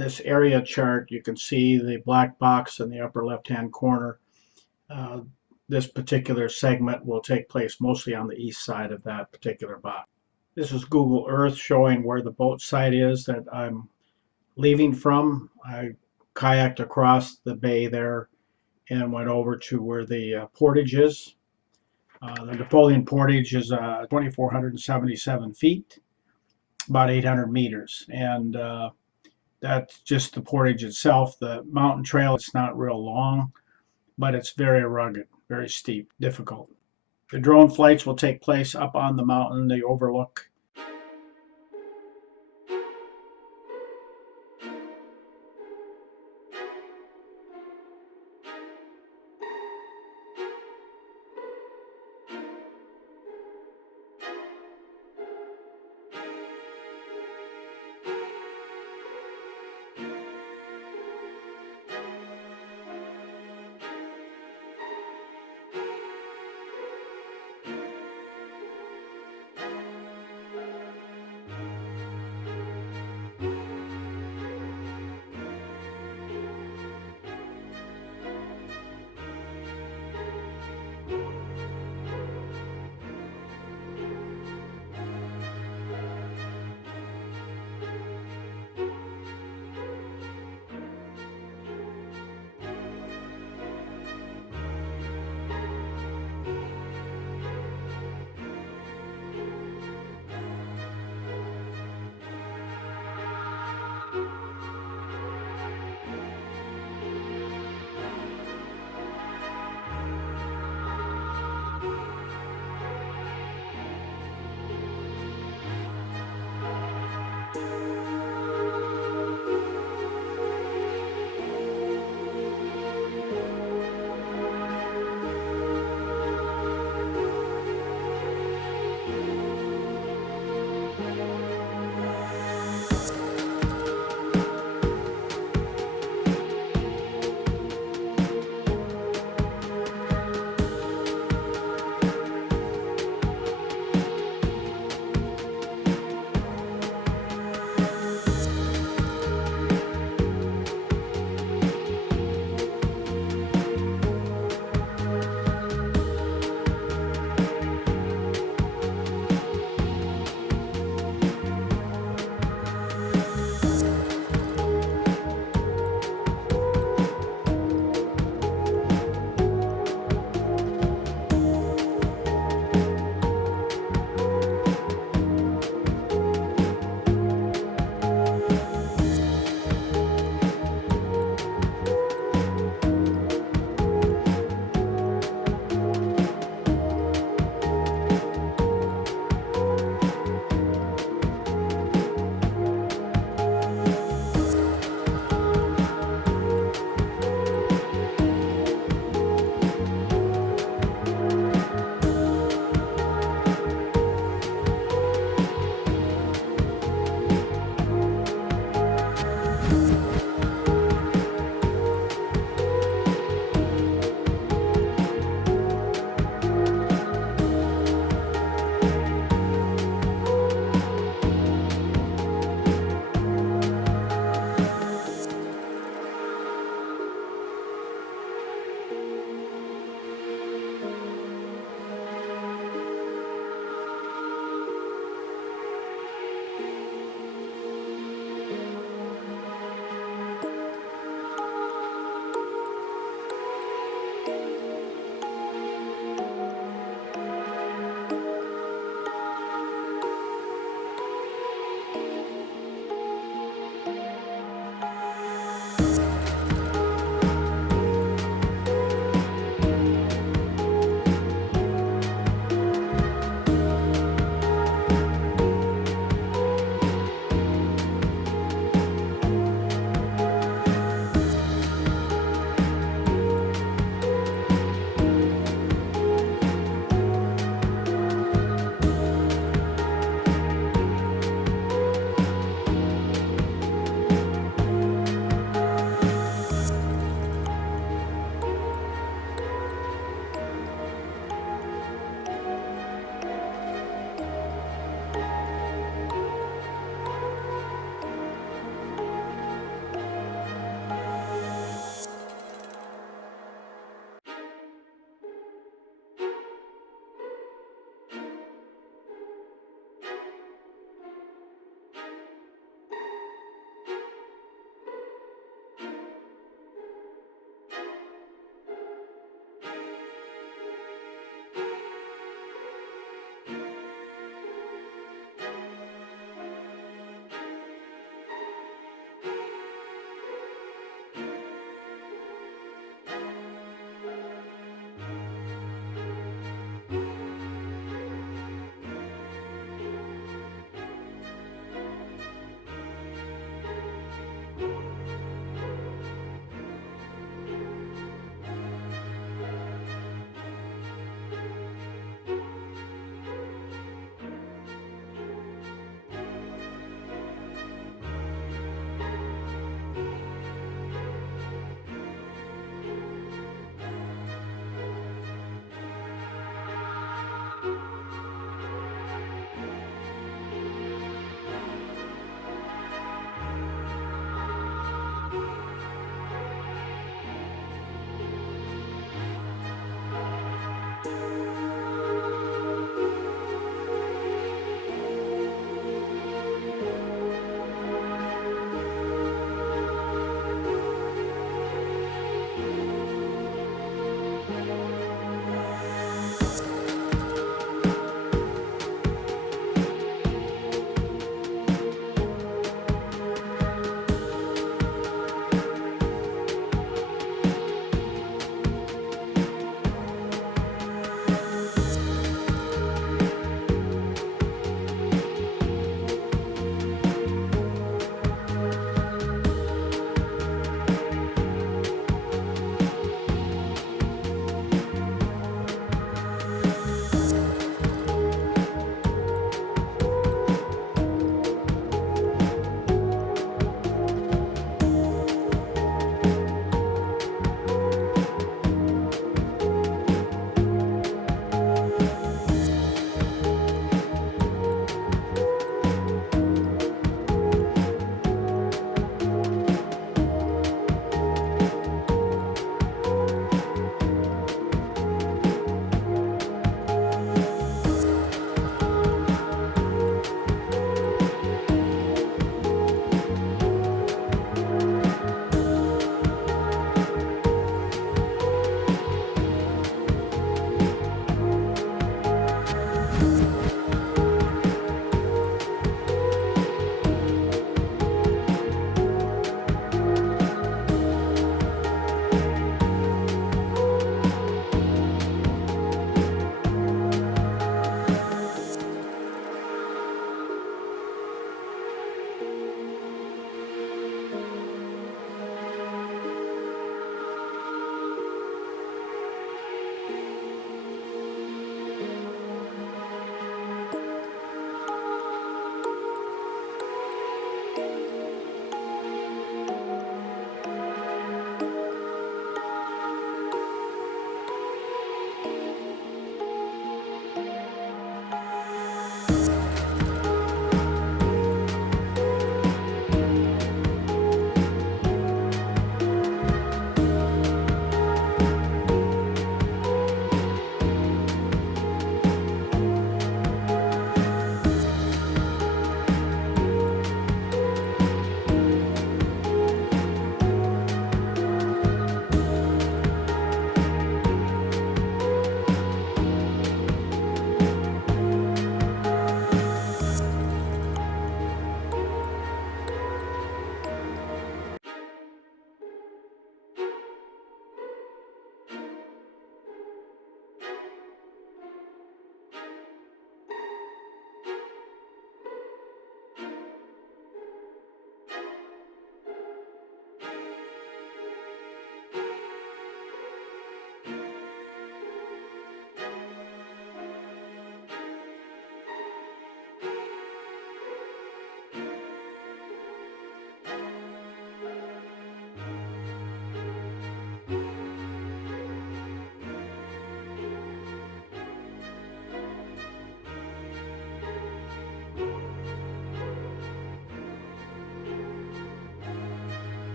this area chart, you can see the black box in the upper left-hand corner. Uh, this particular segment will take place mostly on the east side of that particular box. This is Google Earth showing where the boat site is that I'm leaving from. I kayaked across the bay there and went over to where the portage is. The Napoleon Portage is 2,477 feet, about 800 meters. And that's just the portage itself. The mountain trail, it's not real long, but it's very rugged, very steep, difficult. The drone flights will take place up on the mountain, the overlook.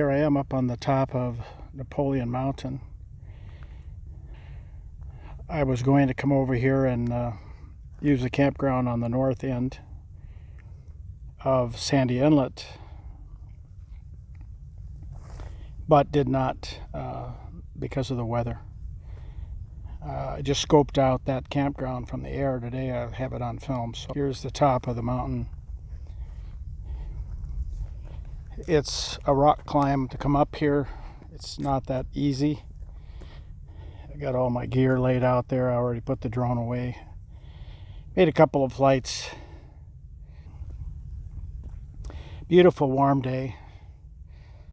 Here I am up on the top of Napoleon Mountain. I was going to come over here and use the campground on the north end of Sandy Inlet, but did not because of the weather. I just scoped out that campground from the air today. I have it on film. So here's the top of the mountain. It's a rock climb to come up here. It's not that easy. I got all my gear laid out there. I already put the drone away. Made a couple of flights. Beautiful warm day.